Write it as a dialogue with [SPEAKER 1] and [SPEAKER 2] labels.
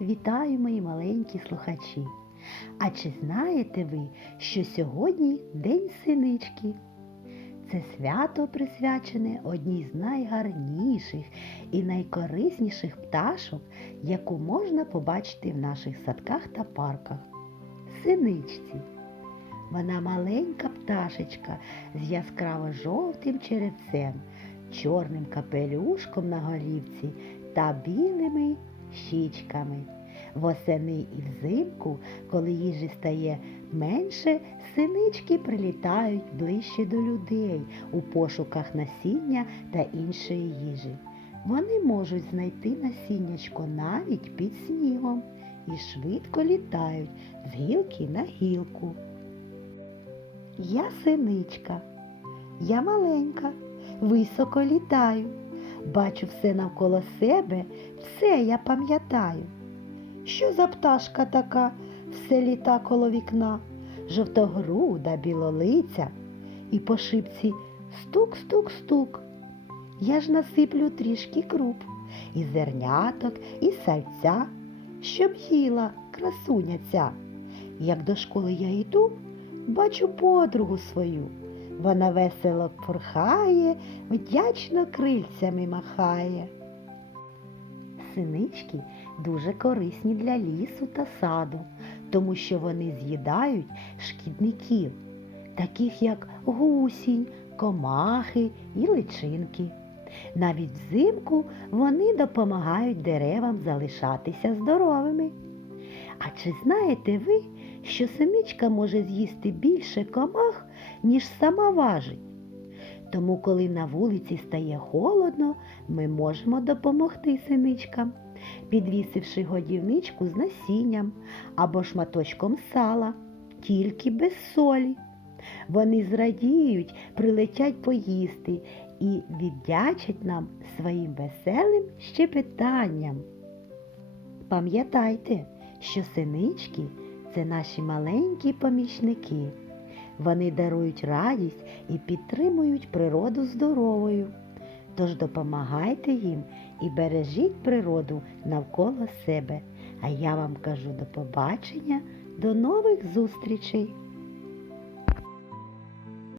[SPEAKER 1] Вітаю, мої маленькі слухачі! А чи знаєте ви, що сьогодні День синички? Це свято присвячене одній з найгарніших і найкорисніших пташок, яку можна побачити в наших садках та парках. Синичці. Вона маленька пташечка з яскраво жовтим черевцем, чорним капелюшком на голівці та білими щічками. Восени і взимку, коли їжі стає менше, синички прилітають ближче до людей у пошуках насіння та іншої їжі. Вони можуть знайти насіннячко навіть під снігом і швидко літають з гілки на гілку. Я синичка, я маленька, високо літаю, бачу все навколо себе, все я пам'ятаю. Що за пташка така, все літа коло вікна, жовтогруда, білолиця, і по шибці стук-стук-стук. Я ж насиплю трішки круп, і зерняток, і сальця, щоб їла красуня ця. Як до школи я йду, бачу подругу свою. Вона весело порхає, вдячно крильцями махає. Синички дуже корисні для лісу та саду, тому що вони з'їдають шкідників, таких як гусінь, комахи і личинки. Навіть взимку вони допомагають деревам залишатися здоровими. А чи знаєте ви, що синичка може з'їсти більше комах, ніж сама важить? Тому, коли на вулиці стає холодно, ми можемо допомогти синичкам, підвісивши годівничку з насінням або шматочком сала, тільки без солі. Вони зрадіють, прилетять поїсти і віддячать нам своїм веселим щепетанням. Пам'ятайте, що синички це наші маленькі помічники. Вони дарують радість і підтримують природу здоровою. Тож допомагайте їм і бережіть природу навколо себе. А я вам кажу до побачення, до нових зустрічей!